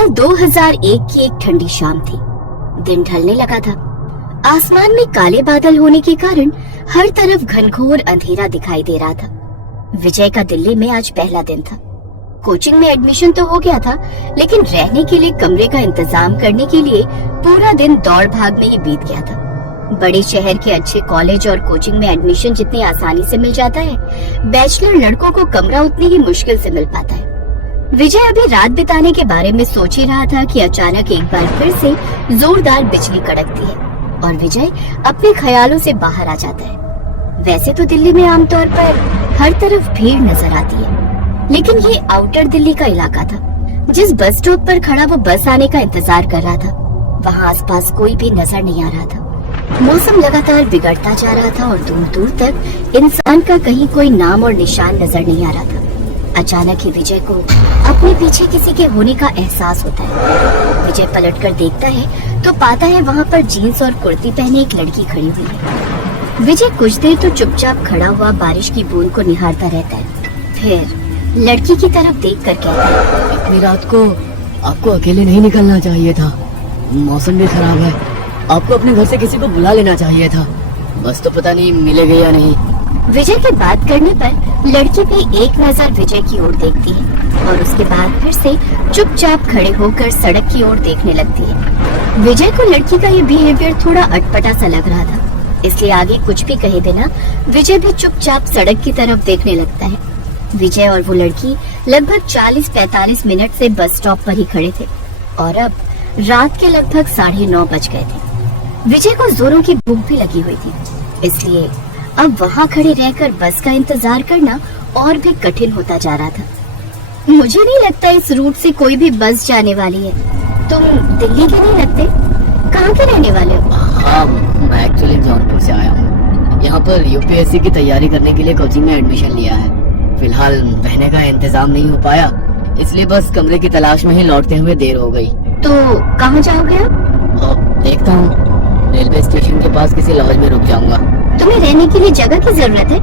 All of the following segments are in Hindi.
साल 2001 की एक ठंडी शाम थी। दिन ढलने लगा था। आसमान में काले बादल होने के कारण हर तरफ घनघोर अंधेरा दिखाई दे रहा था। विजय का दिल्ली में आज पहला दिन था। कोचिंग में एडमिशन तो हो गया था, लेकिन रहने के लिए कमरे का इंतजाम करने के लिए पूरा दिन दौड़ भाग में ही बीत गया था। बड़े शहर के अच्छे कॉलेज और कोचिंग में एडमिशन जितनी आसानी से मिल जाता है, बैचलर लड़कों को कमरा उतनी ही मुश्किल से मिल पाता है। विजय अभी रात बिताने के बारे में सोच ही रहा था कि अचानक एक बार फिर से जोरदार बिजली कड़कती है और विजय अपने ख्यालों से बाहर आ जाता है। वैसे तो दिल्ली में आमतौर पर हर तरफ भीड़ नजर आती है, लेकिन ये आउटर दिल्ली का इलाका था। जिस बस स्टॉप पर खड़ा वो बस आने का इंतजार कर रहा था, वहाँ आसपास कोई भी नजर नहीं आ रहा था। मौसम लगातार बिगड़ता जा रहा था और दूर दूर तक इंसान का कहीं कोई नाम और निशान नजर नहीं आ रहा था। अचानक ही विजय को अपने पीछे किसी के होने का एहसास होता है। विजय पलटकर देखता है तो पाता है वहाँ पर जीन्स और कुर्ती पहने एक लड़की खड़ी हुई है। विजय कुछ देर तो चुपचाप खड़ा हुआ बारिश की बूंद को निहारता रहता है, फिर लड़की की तरफ देख कर कहता है, इतनी रात को आपको अकेले नहीं निकलना चाहिए था। मौसम भी खराब है, आपको अपने घर से किसी को बुला लेना चाहिए था। बस तो पता नहीं मिलेगा या नहीं। विजय की बात करने पर लड़की भी एक नजर विजय की ओर देखती है और उसके बाद फिर से चुपचाप खड़े होकर सड़क की ओर देखने लगती है। विजय को लड़की का ये बिहेवियर थोड़ा अटपटा सा लग रहा था, इसलिए आगे कुछ भी कहे बिना विजय भी चुपचाप सड़क की तरफ देखने लगता है। विजय और वो लड़की लगभग 40-45 मिनट से बस स्टॉप पर ही खड़े थे और अब रात के लगभग 9:30 बज गए थे। विजय को जोरों की भूख भी लगी हुई थी, इसलिए अब वहाँ खड़े रहकर बस का इंतजार करना और भी कठिन होता जा रहा था। मुझे नहीं लगता इस रूट से कोई भी बस जाने वाली है। तुम दिल्ली के नहीं लगते? कहाँ के रहने वाले हो? हाँ, मैं एक्चुअली जौनपुर से आया हूँ। यहाँ पर यूपीएससी की तैयारी करने के लिए कोचिंग में एडमिशन लिया है। फिलहाल रहने का इंतजाम नहीं हो पाया, इसलिए बस कमरे की तलाश में ही लौटते हुए देर हो गई। तो कहाँ जाओगे आप? देखता हूँ, रेलवे स्टेशन के पास किसी लॉज में रुक जाऊंगा। तुम्हें रहने के लिए जगह की जरूरत है?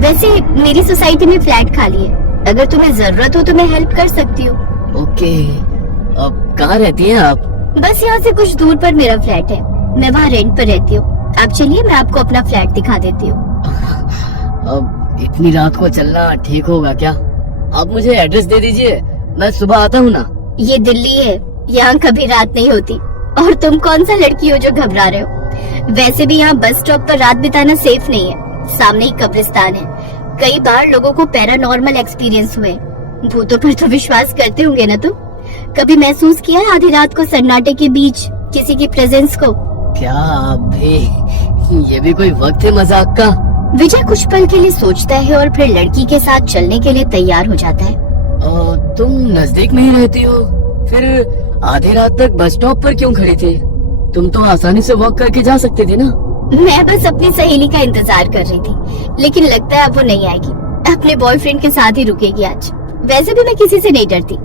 वैसे मेरी सोसाइटी में फ्लैट खाली है, अगर तुम्हें जरूरत हो तो मैं हेल्प कर सकती हूँ। ओके, अब कहाँ रहती हैं आप? बस यहाँ से कुछ दूर पर मेरा फ्लैट है, मैं वहाँ रेंट पर रहती हूँ। आप चलिए, मैं आपको अपना फ्लैट दिखा देती हूँ। अब इतनी रात को चलना ठीक होगा क्या? आप मुझे एड्रेस दे दीजिए, मैं सुबह आता हूँ ना। ये दिल्ली है, यहाँ कभी रात नहीं होती। और तुम कौन सा लड़की हो जो घबरा रहे हो? वैसे भी यहाँ बस स्टॉप पर रात बिताना सेफ नहीं है, सामने ही कब्रिस्तान है। कई बार लोगों को पैरानॉर्मल एक्सपीरियंस हुए। भूतों पर तो विश्वास करते होंगे ना तुम? कभी महसूस किया है आधी रात को सन्नाटे के बीच किसी की प्रेजेंस को? क्या आप भी, ये भी कोई वक्त है मजाक का? विजय कुछ पल के लिए सोचता है और फिर लड़की के साथ चलने के लिए तैयार हो जाता है। तुम नजदीक में ही रहती हो, फिर आधी रात तक बस स्टॉप पर क्यों खड़ी थी? तुम तो आसानी से वॉक करके जा सकते थे ना। मैं बस अपनी सहेली का इंतजार कर रही थी, लेकिन लगता है अब वो नहीं आएगी। अपने बॉयफ्रेंड के साथ ही रुकेगी आज। वैसे भी मैं किसी से नहीं डरती।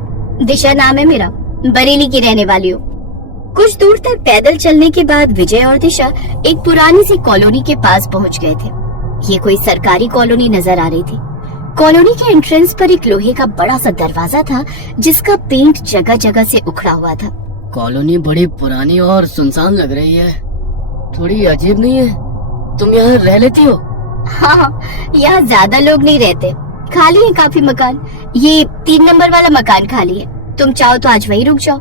दिशा नाम है मेरा, बरेली की रहने वाली हूँ। कुछ दूर तक पैदल चलने के बाद विजय और दिशा एक पुरानी सी कॉलोनी के पास पहुँच गए थे। ये कोई सरकारी कॉलोनी नजर आ रही थी। कॉलोनी के एंट्रेंस पर एक लोहे का बड़ा सा दरवाजा था, जिसका पेंट जगह जगह से उखड़ा हुआ था। कॉलोनी बड़ी पुरानी और सुनसान लग रही है, थोड़ी अजीब नहीं है? तुम यहाँ रह लेती हो? हाँ, यहाँ ज्यादा लोग नहीं रहते, खाली है काफी मकान। ये 3 नंबर वाला मकान खाली है, तुम चाहो तो आज वहीं रुक जाओ।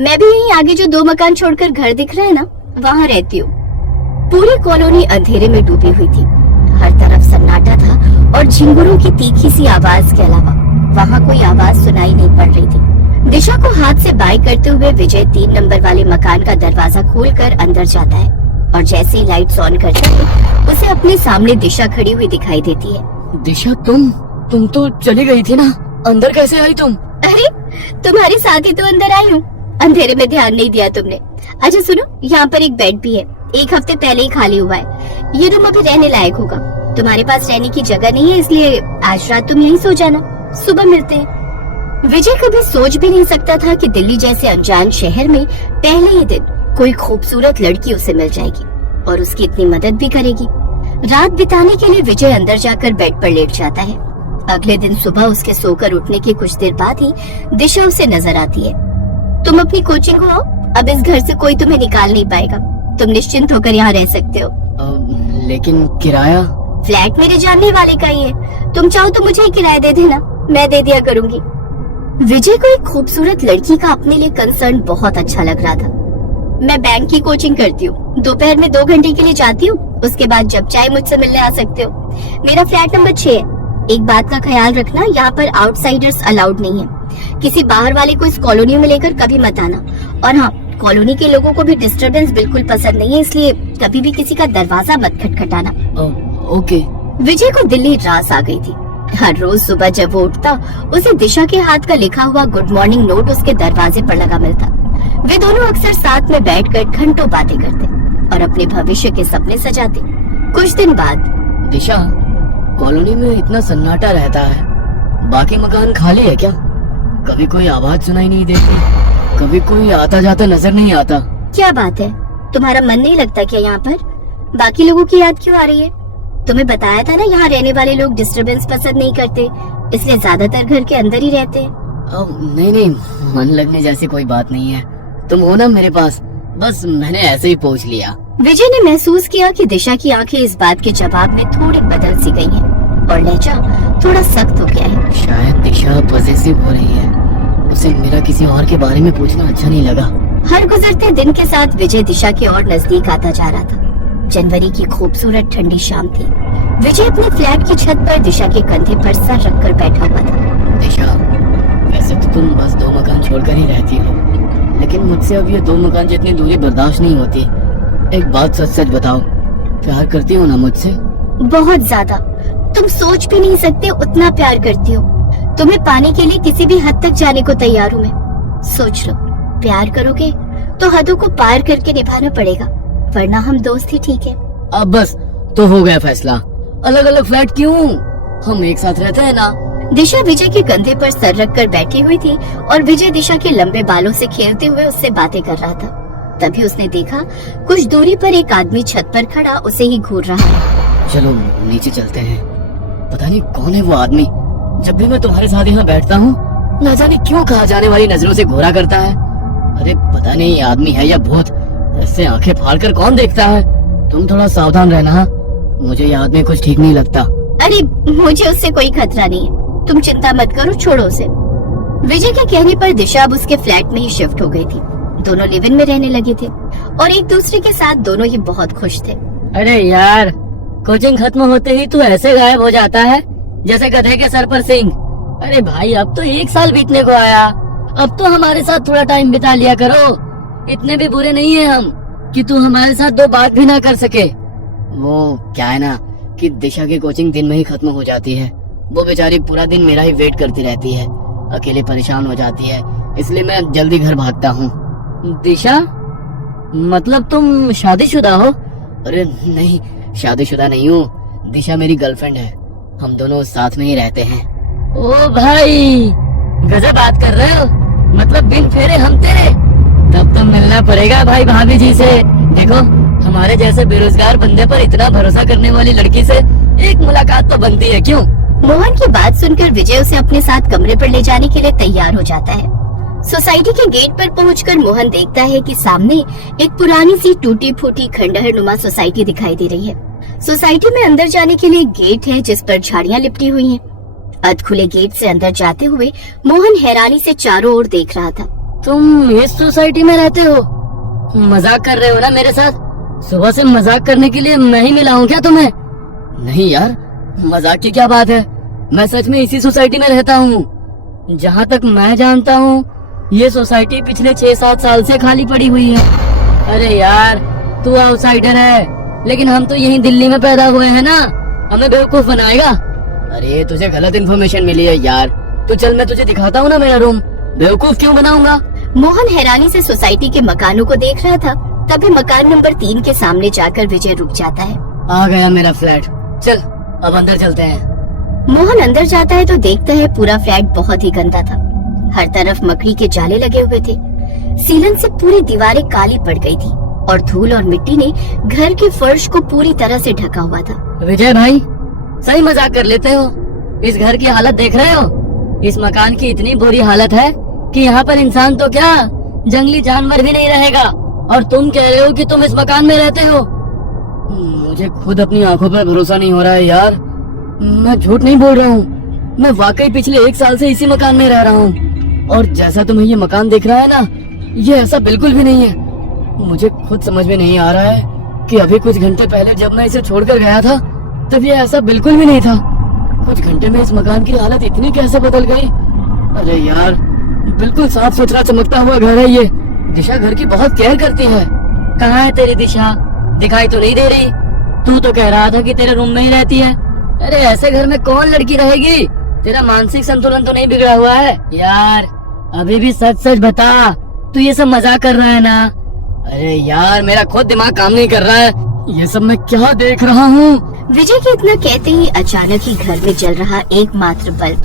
मैं भी यहीं आगे जो 2 मकान छोड़कर घर दिख रहे हैं ना, वहाँ रहती हूँ। पूरी कॉलोनी अंधेरे में डूबी हुई थी, हर तरफ सन्नाटा था और झिंगुरों की तीखी सी आवाज के अलावा वहाँ कोई आवाज सुनाई नहीं पड़ रही थी। दिशा को हाथ से बाय करते हुए विजय 3 नंबर वाले मकान का दरवाजा खोलकर अंदर जाता है और जैसे ही लाइट्स ऑन करता है, उसे अपने सामने दिशा खड़ी हुई दिखाई देती है। दिशा, तुम तो चली गई थी ना, अंदर कैसे आई तुम? अरे, तुम्हारे साथ ही तो अंदर आई हूँ। अंधेरे में ध्यान नहीं दिया तुमने। अच्छा सुनो, यहाँ पर एक बेड भी है, 1 हफ्ते पहले ही खाली हुआ है। ये रूम अभी रहने लायक होगा। तुम्हारे पास रहने की जगह नहीं है, इसलिए आज रात तुम यहीं सो जाना, सुबह मिलते हैं। विजय कभी सोच भी नहीं सकता था कि दिल्ली जैसे अनजान शहर में पहले ही दिन कोई खूबसूरत लड़की उसे मिल जाएगी और उसकी इतनी मदद भी करेगी। रात बिताने के लिए विजय अंदर जाकर बेड पर लेट जाता है। अगले दिन सुबह उसके सोकर उठने के कुछ देर बाद ही दिशा उसे नजर आती है। तुम अपनी कोचिंग को आओ, अब इस घर से कोई तुम्हें निकाल नहीं पाएगा। तुम निश्चिंत होकर यहाँ रह सकते हो। लेकिन किराया? फ्लैट मेरे जानने वाले का ही है, तुम चाहो तो मुझे ही किराया दे देना, मैं दे दिया करूंगी। विजय को एक खूबसूरत लड़की का अपने लिए कंसर्न बहुत अच्छा लग रहा था। मैं बैंक की कोचिंग करती हूँ, दोपहर में 2 घंटे के लिए जाती हूँ, उसके बाद जब चाहे मुझसे मिलने आ सकते हो। मेरा फ्लैट नंबर 6 है। एक बात का ख्याल रखना, यहाँ पर आउटसाइडर्स अलाउड नहीं है। किसी बाहर वाले को इस कॉलोनी में लेकर कभी मत आना। और हाँ, कॉलोनी के लोगों को भी डिस्टरबेंस बिल्कुल पसंद नहीं है, इसलिए कभी भी किसी का दरवाजा मत खटखटाना। ओके। विजय को दिल्ली रास आ गई थी। हर रोज सुबह जब वो उठता, उसे दिशा के हाथ का लिखा हुआ गुड मॉर्निंग नोट उसके दरवाजे पर लगा मिलता। वे दोनों अक्सर साथ में बैठकर घंटों बातें करते और अपने भविष्य के सपने सजाते। कुछ दिन बाद, दिशा, कॉलोनी में इतना सन्नाटा रहता है, बाकी मकान खाली है क्या? कभी कोई आवाज सुनाई नहीं देती, कभी कोई आता जाता नजर नहीं आता। क्या बात है, तुम्हारा मन नहीं लगता क्या यहाँ पर? बाकी लोगों की याद क्यों आ रही है? तुम्हें बताया था ना, यहाँ रहने वाले लोग डिस्टरबेंस पसंद नहीं करते, इसलिए ज्यादातर घर के अंदर ही रहते हैं। नहीं, मन लगने जैसी कोई बात नहीं है। तुम हो ना मेरे पास, बस मैंने ऐसे ही पूछ लिया। विजय ने महसूस किया कि दिशा की आंखें इस बात के जवाब में थोड़ी बदल सी गई हैं और लहजा थोड़ा सख्त हो गया है। शायद दिशा पॉसेसिव हो रही है, उसे मेरा किसी और के बारे में पूछना अच्छा नहीं लगा। हर गुजरते दिन के साथ विजय दिशा के और नजदीक आता जा रहा था। जनवरी की खूबसूरत ठंडी शाम थी। विजय अपने फ्लैट की छत पर दिशा के कंधे पर सर रखकर बैठा हुआ था। दिशा, वैसे तो तुम बस 2 मकान छोड़कर ही रहती हो, लेकिन मुझसे अब ये 2 मकान जितनी दूरी बर्दाश्त नहीं होती। एक बात सच सच बताओ, प्यार करती हो ना मुझसे? बहुत ज्यादा। तुम सोच भी नहीं सकते उतना प्यार करती हो। तुम्हें पाने के लिए किसी भी हद तक जाने को तैयार हूँ मैं। सोच लो, प्यार करोगे तो हदों को पार करके निभाना पड़ेगा, वरना हम दोस्त ही ठीक है। अब बस तो हो गया फैसला। अलग अलग फ्लैट क्यों, हम एक साथ रहते हैं ना। दिशा विजय के कंधे पर सर रखकर बैठी हुई थी और विजय दिशा के लंबे बालों से खेलते हुए उससे बातें कर रहा था। तभी उसने देखा कुछ दूरी पर एक आदमी छत पर खड़ा उसे ही घूर रहा है। चलो नीचे चलते हैं। पता नहीं कौन है वो आदमी, जब भी मैं तुम्हारे साथ यहाँ बैठता हूँ न जाने क्यों कहा जाने वाली नजरों से घूरा करता है। अरे पता नहीं ये आदमी है या भूत, ऐसे आंखें फाड़ कर कौन देखता है। तुम थोड़ा सावधान रहना, मुझे ये आदमी कुछ ठीक नहीं लगता। अरे मुझे उससे कोई खतरा नहीं है, तुम चिंता मत करो, छोड़ो उसे। विजय के कहने पर दिशा अब उसके फ्लैट में ही शिफ्ट हो गई थी। दोनों लिव इन में रहने लगे थे और एक दूसरे के साथ दोनों ही बहुत खुश थे। अरे यार, कोचिंग खत्म होते ही तू ऐसे गायब हो जाता है जैसे गधे के सर पर सींग। अरे भाई, अब तो 1 साल बीतने को आया, अब तो हमारे साथ थोड़ा टाइम बिता लिया करो। इतने भी बुरे नहीं है हम कि तू हमारे साथ 2 बात भी ना कर सके। वो क्या है ना कि दिशा की कोचिंग दिन में ही खत्म हो जाती है। वो बेचारी पूरा दिन मेरा ही वेट करती रहती है, अकेले परेशान हो जाती है, इसलिए मैं जल्दी घर भागता हूँ। दिशा, मतलब तुम शादीशुदा हो? अरे नहीं, शादीशुदा नहीं हूँ, दिशा मेरी गर्लफ्रेंड है, हम दोनों साथ में ही रहते हैं। ओ भाई, गजब बात कर रहे हो, मतलब बिन फेरे हम तेरे। तब तो मिलना पड़ेगा भाई भाभी जी से। देखो, हमारे जैसे बेरोजगार बंदे पर इतना भरोसा करने वाली लड़की से एक मुलाकात तो बनती है, क्यों? मोहन की बात सुनकर विजय उसे अपने साथ कमरे पर ले जाने के लिए तैयार हो जाता है। सोसाइटी के गेट पर पहुंचकर मोहन देखता है कि सामने एक पुरानी सी टूटी फूटी खंडहर नुमा सोसाइटी दिखाई दे रही है। सोसाइटी में अंदर जाने के लिए गेट है जिस पर झाड़ियां लिपटी हुई हैं। अधखुले गेट से अंदर जाते हुए मोहन हैरानी से चारों ओर देख रहा था। तुम इस सोसाइटी में रहते हो? मजाक कर रहे हो ना मेरे साथ? सुबह से मजाक करने के लिए मैं ही मिला हूँ क्या तुम्हें? नहीं यार, मजाक की क्या बात है, मैं सच में इसी सोसाइटी में रहता हूँ। जहाँ तक मैं जानता हूँ ये सोसाइटी पिछले 6-7 साल से खाली पड़ी हुई है। अरे यार, तू आउटसाइडर है, लेकिन हम तो यहीं दिल्ली में पैदा हुए हैं ना, हमें बेवकूफ बनाएगा? अरे तुझे गलत इन्फॉर्मेशन मिली है यार, तू चल मैं तुझे दिखाता हूँ ना मेरा रूम। बेवकूफ क्यों बनाऊंगा? मोहन हैरानी से सोसाइटी के मकानों को देख रहा था। तभी मकान नंबर 3 के सामने जाकर विजय रुक जाता है। आ गया मेरा फ्लैट, चल अब अंदर चलते हैं। मोहन अंदर जाता है तो देखता है पूरा फ्लैट बहुत ही गंदा था। हर तरफ मकड़ी के जाले लगे हुए थे। सीलन से पूरी दीवारें काली पड़ गई थी और धूल और मिट्टी ने घर के फर्श को पूरी तरह से ढका हुआ था। विजय भाई, सही मजाक कर लेते हो? इस घर की हालत देख रहे हो? इस मकान की इतनी बुरी हालत है कि यहाँ पर इंसान तो क्या, जंगली जानवर भी नहीं रहेगा। और तुम कह रहे हो कि तुम इस मकान में रहते हो। मुझे खुद अपनी आंखों पर भरोसा नहीं हो रहा है यार। मैं झूठ नहीं बोल रहा हूँ, मैं वाकई पिछले 1 साल से इसी मकान में रह रहा हूँ। और जैसा तुम्हें ये मकान दिख रहा है ना, ये ऐसा बिल्कुल भी नहीं है। मुझे खुद समझ में नहीं आ रहा है कि अभी कुछ घंटे पहले जब मैं इसे छोड़कर गया था तब ये ऐसा बिल्कुल भी नहीं था। कुछ घंटे में इस मकान की हालत इतनी कैसे बदल गई। अरे यार, बिल्कुल साफ सुथरा चमकता हुआ घर है ये। दिशा घर की बहुत केयर करती है। कहाँ है तेरी दिशा? दिखाई तो नहीं दे रही। तू तो कह रहा था कि तेरे रूम में ही रहती है। अरे ऐसे घर में कौन लड़की रहेगी? तेरा मानसिक संतुलन तो नहीं बिगड़ा हुआ है? यार अभी भी सच सच बता, तू ये सब मजाक कर रहा है ना? अरे यार, मेरा खुद दिमाग काम नहीं कर रहा है। ये सब मैं क्या देख रहा हूँ? विजय के इतना कहते ही अचानक ही घर में जल रहा एकमात्र बल्ब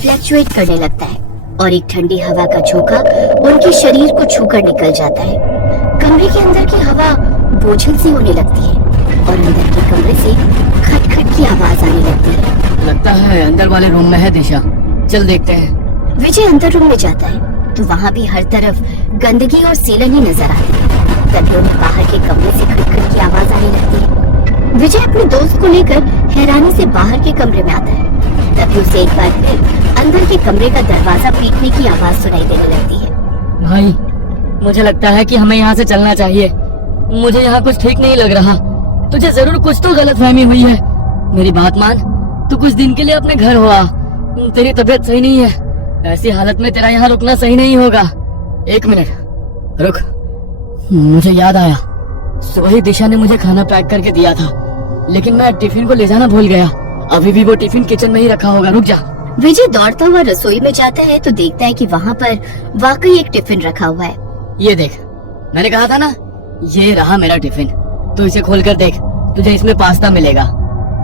फ्लैक्चुएट करने लगता है और एक ठंडी हवा का झोंका उनके शरीर को छूकर निकल जाता है। कमरे के अंदर की हवा बोझिल सी होने लगती है और अंदर के कमरे से खटखट की आवाज आने लगती है। लगता है अंदर वाले रूम में है दिशा, चल देखते हैं। विजय अंदर रूम में जाता है तो वहाँ भी हर तरफ गंदगी और सीलन ही नजर आती है। तभी उन्हें बाहर के कमरे से खटखट की आवाज आने लगती है। विजय अपने दोस्त को लेकर हैरानी से बाहर के कमरे में आता है। तभी उसे एक बार फिर अंदर के कमरे का दरवाजा पीटने की आवाज सुनाई देने लगती है। भाई, मुझे लगता है कि हमें यहाँ से चलना चाहिए। मुझे यहाँ कुछ ठीक नहीं लग रहा। तुझे जरूर कुछ तो गलतफहमी हुई है। मेरी बात मान, तू कुछ दिन के लिए अपने घर हो आ। तेरी तबीयत सही नहीं है। ऐसी हालत में तेरा यहाँ रुकना सही नहीं होगा। 1 मिनट रुक, मुझे याद आया। सुबह ही दिशा ने मुझे खाना पैक करके दिया था, लेकिन मैं टिफिन को ले जाना भूल गया। अभी भी वो टिफिन किचन में ही रखा होगा। रुक जा। विजय दौड़ता हुआ रसोई में जाता है तो देखता है कि वहाँ पर वाकई एक टिफिन रखा हुआ है। ये देख, मैंने कहा था ना, ये रहा मेरा टिफिन। तू इसे खोलकर देख, तुझे इसमें पास्ता मिलेगा।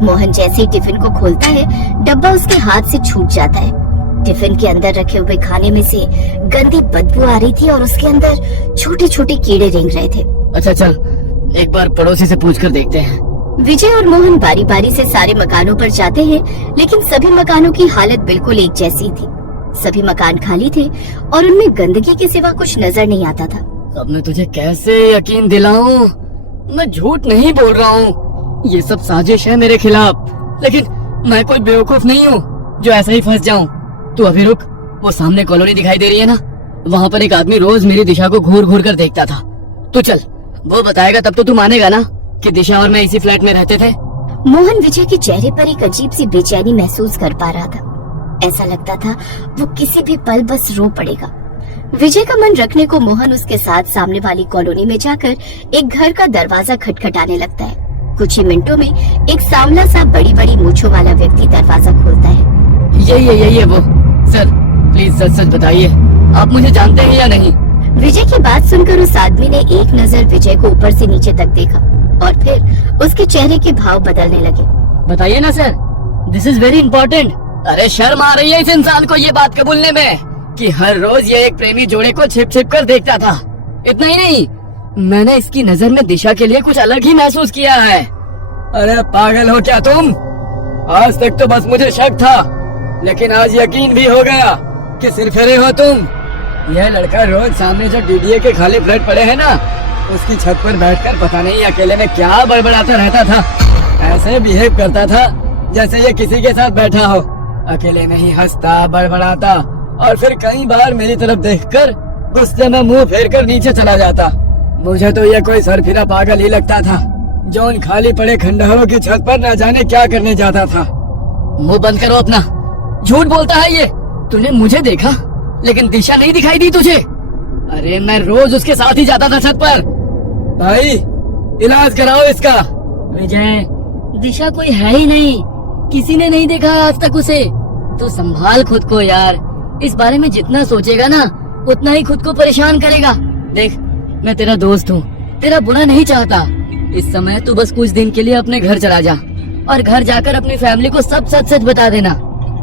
मोहन जैसे ही टिफिन को खोलता है, डब्बा उसके हाथ से छूट जाता है। टिफिन के अंदर रखे हुए खाने में से गंदी बदबू आ रही थी और उसके अंदर छोटे छोटे कीड़े रेंग रहे थे। अच्छा चल, एक बार पड़ोसी से पूछ कर देखते हैं। विजय और मोहन बारी बारी से सारे मकानों पर जाते हैं, लेकिन सभी मकानों की हालत बिल्कुल एक जैसी थी। सभी मकान खाली थे और उनमें गंदगी के सिवा कुछ नजर नहीं आता था। अब मैं तुझे कैसे यकीन दिलाऊं? मैं झूठ नहीं बोल रहा हूँ। ये सब साजिश है मेरे खिलाफ, लेकिन मैं कोई बेवकूफ नहीं हूँ जो ऐसा ही फंस जाऊं। तू अभी रुक, वो सामने कॉलोनी दिखाई दे रही है ना, वहाँ पर एक आदमी रोज मेरी दिशा को घूर घूर कर देखता था। तू चल, वो बताएगा तब तो तू मानेगा ना कि दिशा और मैं इसी फ्लैट में रहते थे। मोहन विजय के चेहरे पर एक अजीब सी बेचैनी महसूस कर पा रहा था। ऐसा लगता था वो किसी भी पल बस रो पड़ेगा। विजय का मन रखने को मोहन उसके साथ सामने वाली कॉलोनी में जाकर एक घर का दरवाजा खटखटाने लगता है। कुछ ही मिनटों में एक सांवला सा बड़ी बड़ी मूंछों वाला व्यक्ति दरवाजा खोलता है। यही है वो। सर प्लीज सच सच बताइए, आप मुझे जानते हैं या नहीं? विजय की बात सुनकर उस आदमी ने एक नजर विजय को ऊपर से नीचे तक देखा और फिर उसके चेहरे के भाव बदलने लगे। बताइए ना sir, this is very important. अरे शर्म आ रही है इस इंसान को ये बात कबूलने में कि हर रोज ये एक प्रेमी जोड़े को छिप छिप कर देखता था। इतना ही नहीं, मैंने इसकी नजर में दिशा के लिए कुछ अलग ही महसूस किया है। अरे पागल हो क्या तुम? आज तक तो बस मुझे शक था, लेकिन आज यकीन भी हो गया कि सिरफिरे हो तुम। यह लड़का रोज सामने जो डीडीए के खाली फ्लैट पड़े हैं ना, उसकी छत पर बैठकर पता नहीं अकेले में क्या बड़बड़ाता रहता था। ऐसे बिहेव करता था जैसे ये किसी के साथ बैठा हो। अकेले में ही हंसता बड़बड़ाता और फिर कई बार मेरी तरफ देखकर गुस्से में मुंह फेर कर नीचे चला जाता। मुझे तो ये कोई सरफिरा पागल ही लगता था जो उन खाली पड़े खंडहरों की छत पर न जाने क्या करने जाता था। मुंह बंद करो अपना, झूठ बोलता है ये। तूने मुझे देखा लेकिन दिशा नहीं दिखाई दी तुझे? अरे मैं रोज उसके साथ ही जाता था छत पर। भाई इलाज कराओ इसका। विजय, दिशा कोई है ही नहीं, किसी ने नहीं देखा आज तक उसे। तू संभाल खुद को यार, इस बारे में जितना सोचेगा ना उतना ही खुद को परेशान करेगा। देख, मैं तेरा दोस्त हूँ, तेरा बुरा नहीं चाहता। इस समय तू बस कुछ दिन के लिए अपने घर चला जा और घर जाकर अपनी फैमिली को सब सच सच बता देना।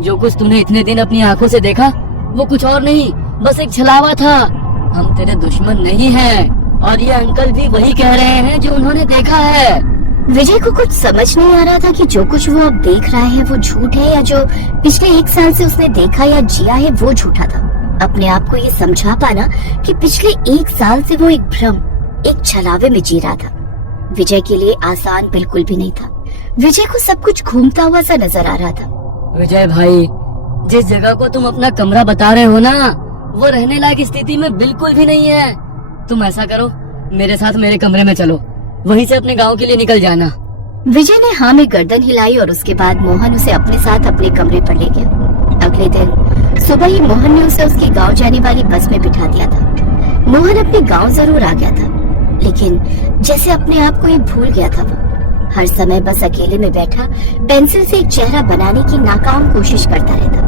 जो कुछ तूने इतने दिन अपनी आंखों से देखा वो कुछ और नहीं, बस एक छलावा था। हम तेरे दुश्मन नहीं हैं और ये अंकल भी वही कह रहे हैं जो उन्होंने देखा है। विजय को कुछ समझ नहीं आ रहा था कि जो कुछ वो अब देख रहा है वो झूठ है या जो पिछले 1 साल से उसने देखा या जिया है वो झूठा था। अपने आप को ये समझा पाना कि पिछले 1 साल से वो एक भ्रम, एक छलावे में जी रहा था, विजय के लिए आसान बिल्कुल भी नहीं था। विजय को सब कुछ घूमता हुआ सा नजर आ रहा था। विजय भाई, जिस जगह को तुम अपना कमरा बता रहे हो ना, वो रहने लायक स्थिति में बिल्कुल भी नहीं है। तुम ऐसा करो, मेरे साथ मेरे कमरे में चलो, वहीं से अपने गांव के लिए निकल जाना। विजय ने हाँ में गर्दन हिलाई और उसके बाद मोहन उसे अपने साथ अपने कमरे पर ले गया। अगले दिन सुबह ही मोहन ने उसे उसके गांव जाने वाली बस में बिठा दिया था। मोहन अपने गांव जरूर आ गया था, लेकिन जैसे अपने आप को ही भूल गया था। वो हर समय बस अकेले में बैठा पेंसिल से एक चेहरा बनाने की नाकाम कोशिश करता रहता।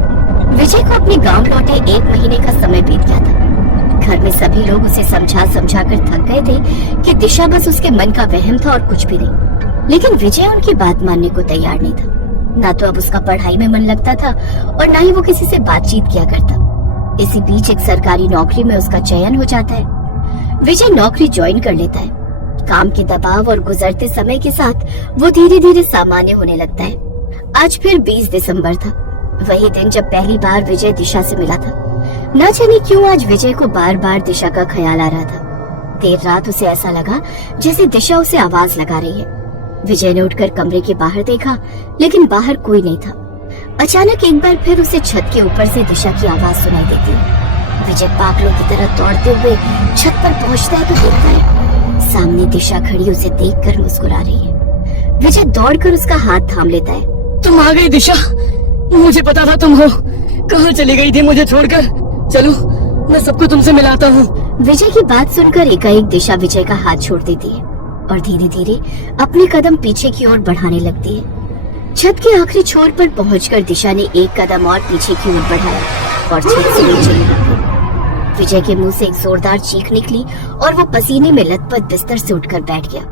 विजय को अपने गांव लौटे 1 महीने का समय बीत गया था। घर में सभी लोग उसे समझा समझा कर थक गए थे कि दिशा बस उसके मन का वहम था और कुछ भी नहीं। लेकिन विजय उनकी बात मानने को तैयार नहीं था। ना तो अब उसका पढ़ाई में मन लगता था और ना ही वो किसी से बातचीत किया करता। इसी बीच एक सरकारी नौकरी में उसका चयन हो जाता है। विजय नौकरी ज्वाइन कर लेता है। काम के दबाव और गुजरते समय के साथ वो धीरे धीरे सामान्य होने लगता है। आज फिर 20 दिसंबर था, वही दिन जब पहली बार विजय दिशा से मिला था। न जाने क्यों आज विजय को बार बार दिशा का ख्याल आ रहा था। देर रात उसे ऐसा लगा जैसे दिशा उसे आवाज लगा रही है। विजय ने उठकर कमरे के बाहर देखा, लेकिन बाहर कोई नहीं था। अचानक एक बार फिर उसे छत के ऊपर से दिशा की आवाज सुनाई देती है। विजय पागलों की तरह दौड़ते हुए छत पर पहुंचता है तो देखता है सामने दिशा खड़ी उसे देखकर मुस्कुरा रही है। विजय दौड़कर उसका हाथ थाम लेता है। तुम आ गई दिशा, मुझे पता था तुम हो। कहाँ चली गई थी मुझे छोड़कर? चलो मैं सबको तुमसे मिलाता हूँ। विजय की बात सुनकर एकाएक दिशा विजय का हाथ छोड़ देती है और धीरे धीरे अपने कदम पीछे की ओर बढ़ाने लगती है। छत के आखिरी छोर पर पहुंचकर दिशा ने एक कदम और पीछे की ओर बढ़ाया और छत से नीचे लग गई। विजय के मुंह से एक जोरदार चीख निकली और वो पसीने में लथपथ बिस्तर से उठकर बैठ गया।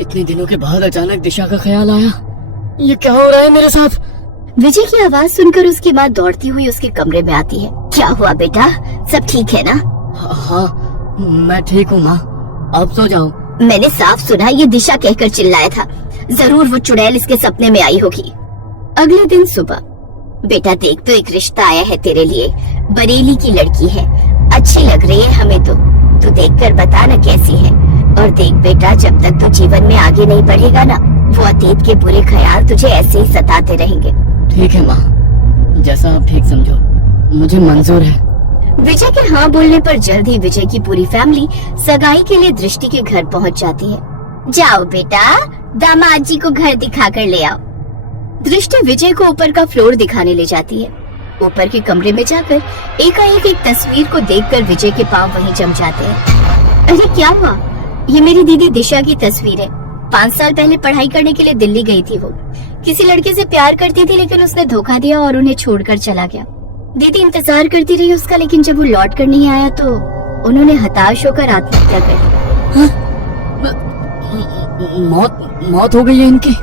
इतने दिनों के बाद अचानक दिशा का ख्याल आया। ये क्या हो रहा है मेरे साथ? विजय की आवाज सुनकर उसकी माँ दौड़ती हुई उसके कमरे में आती है। क्या हुआ बेटा, सब ठीक है ना? हाँ, मैं ठीक हूँ माँ, आप सो जाओ। मैंने साफ सुना ये दिशा कहकर चिल्लाया था। जरूर वो चुड़ैल इसके सपने में आई होगी। अगले दिन सुबह, बेटा देख तो एक रिश्ता आया है तेरे लिए। बरेली की लड़की है, अच्छी लग रही है हमें तो। तू देखकर बता ना कैसी है। और देख बेटा, जब तक तू जीवन में आगे नहीं बढ़ेगा ना, वो अतीत के बुरे ख्याल तुझे ऐसे ही सताते रहेंगे। ठीक है माँ, जैसा आप ठीक समझो, मुझे मंजूर है। विजय के हाँ बोलने पर जल्द ही विजय की पूरी फैमिली सगाई के लिए दृष्टि के घर पहुंच जाती है। जाओ बेटा, दामाद जी को घर दिखा कर ले आओ। दृष्टि विजय को ऊपर का फ्लोर दिखाने ले जाती है। ऊपर के कमरे में जाकर एकाएक एक तस्वीर को देखकर विजय के पांव वहीं जम जाते हैं। अरे क्या हुआ? ये मेरी दीदी दिशा की तस्वीर है। 5 साल पहले पढ़ाई करने के लिए दिल्ली गई थी। वो किसी लड़के से प्यार करती थी, लेकिन उसने धोखा दिया और उन्हें छोड़कर चला गया। दीदी इंतजार करती रही उसका, लेकिन जब वो लौट कर नहीं आया तो उन्होंने हताश होकर आत्महत्या कर ली। मौत हो गई है इनकी?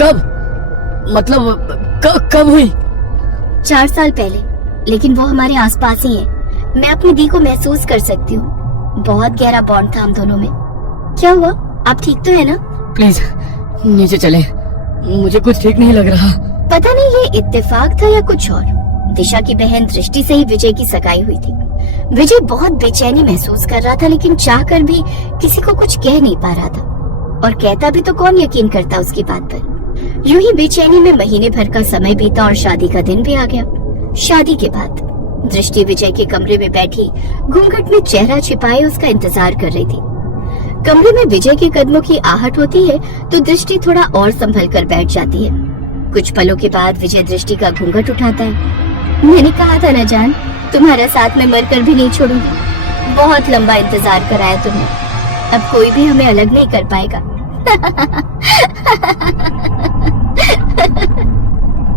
कब? मतलब कब हुई? 4 साल पहले, लेकिन वो हमारे आसपास ही है। मैं अपनी दी को महसूस कर सकती हूँ। बहुत गहरा बॉन्ड था हम दोनों में। क्या हुआ, आप ठीक तो है ना? प्लीज नीचे चले, मुझे कुछ ठीक नहीं लग रहा। पता नहीं ये इत्तेफाक था या कुछ और। दिशा की बहन दृष्टि से ही विजय की सगाई हुई थी। विजय बहुत बेचैनी महसूस कर रहा था, लेकिन चाहकर भी किसी को कुछ कह नहीं पा रहा था। और कहता भी तो कौन यकीन करता उसकी बात पर। यूं ही बेचैनी में महीने भर का समय बीता और शादी का दिन भी आ गया। शादी के बाद दृष्टि विजय के कमरे में बैठी घूंघट में चेहरा छिपाए उसका इंतजार कर रही थी। कमरे में विजय के कदमों की आहट होती है तो दृष्टि थोड़ा और संभल कर बैठ जाती है। कुछ पलों के बाद विजय दृष्टि का घूंघट उठाता है। मैंने कहा था ना जान, तुम्हारा साथ मैं मरकर भी नहीं छोड़ूंगी। बहुत लंबा इंतजार कराया तुमने, अब कोई भी हमें अलग नहीं कर पाएगा।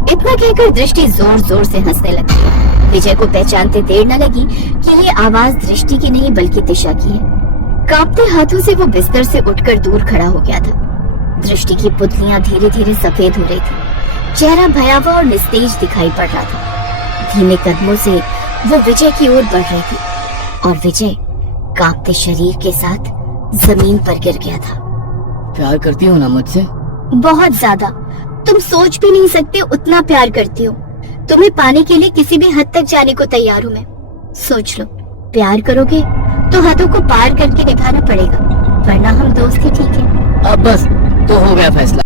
इतना कहकर दृष्टि जोर जोर से हंसने लगी। विजय को पहचानते देर न लगी कि ये आवाज दृष्टि की नहीं बल्कि दिशा की है। कांपते हाथों से वो बिस्तर से उठकर दूर खड़ा हो गया था। दृष्टि की पुतलियां धीरे धीरे सफेद हो रही थी। चेहरा भयावह और निस्तेज दिखाई पड़ रहा था। धीमे कदमों से वो विजय की ओर बढ़ रही थी और विजय कांपते शरीर के साथ जमीन पर गिर गया था। प्यार करती हो ना मुझसे? बहुत ज्यादा। तुम सोच भी नहीं सकते उतना प्यार करती हूँ। तुम्हें पाने के लिए किसी भी हद तक जाने को तैयार हूँ मैं। सोच लो, प्यार करोगे तो हाथों को पार करके निभाना पड़ेगा, वरना हम दोस्त ही ठीक है। अब बस, तो हो गया फैसला।